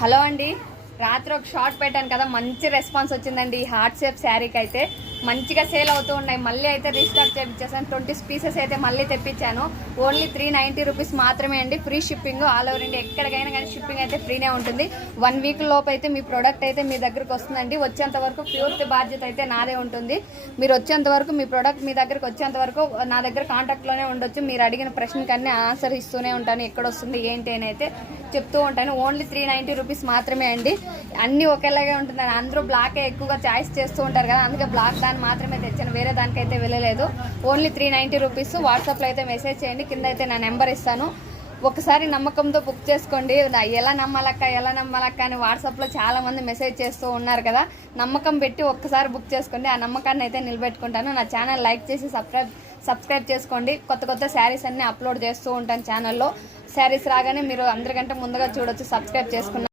Hello అండి, రాత్రి ఒక షార్ట్ పెట్టాను కదా, మంచి రెస్పాన్స్ వచ్చిందండి. ఈ హార్ట్ షేప్ శారీకి అయితే మంచిగా సేల్ అవుతూ ఉన్నాయి. మళ్ళీ అయితే రీస్టాక్ చేయించేసాను. 20 పీసెస్ అయితే మళ్ళీ తెప్పించాను. ఓన్లీ 390 రూపీస్ మాత్రమే అండి. Free shipping all over India, ఎక్కడికైనా కానీ షిప్పింగ్ అయితే ఫ్రీనే ఉంటుంది. 1 వీక్ లోపు అయితే మీ ప్రోడక్ట్ అయితే మీ దగ్గరకు వస్తుందండి. వచ్చేంత వరకు పూర్తి బాధ్యత అయితే నాదే ఉంటుంది. మీరు వచ్చేంత వరకు మీ ప్రోడక్ట్ మీ దగ్గరకు వచ్చేంత వరకు నా దగ్గర కాంటాక్ట్లోనే ఉండొచ్చు. మీరు అడిగిన ప్రశ్నకి అన్ని ఆన్సర్ ఇస్తూనే ఉంటాను. ఎక్కడ వస్తుంది ఏంటి అని అయితే చెప్తూ ఉంటాను. ఓన్లీ 390 రూపీస్ మాత్రమే అండి. అన్నీ ఒకేలాగే ఉంటుందని అందరూ బ్లాకే ఎక్కువగా చాయిస్ చేస్తూ ఉంటారు కదా, అందుకే బ్లాక్ దాన్ని మాత్రమే తెచ్చాను. వేరే దానికైతే వెళ్ళలేదు. Only 390 rupees. వాట్సాప్లో అయితే మెసేజ్ చేయండి, కింద అయితే నా నెంబర్ ఇస్తాను. ఒకసారి నమ్మకంతో బుక్ చేసుకోండి. ఎలా నమ్మాలక్క అని వాట్సాప్లో చాలామంది మెసేజ్ చేస్తూ ఉన్నారు కదా, నమ్మకం పెట్టి ఒక్కసారి బుక్ చేసుకోండి. ఆ నమ్మకాన్ని అయితే నిలబెట్టుకుంటాను. నా ఛానల్ లైక్ చేసి సబ్స్క్రైబ్ చేసుకోండి. కొత్త శారీస్ అన్నీ అప్లోడ్ చేస్తూ ఉంటాను ఛానల్లో. శారీస్ రాగానే మీరు అందరికంటే ముందుగా చూడొచ్చు. సబ్స్క్రైబ్ చేసుకున్నాను.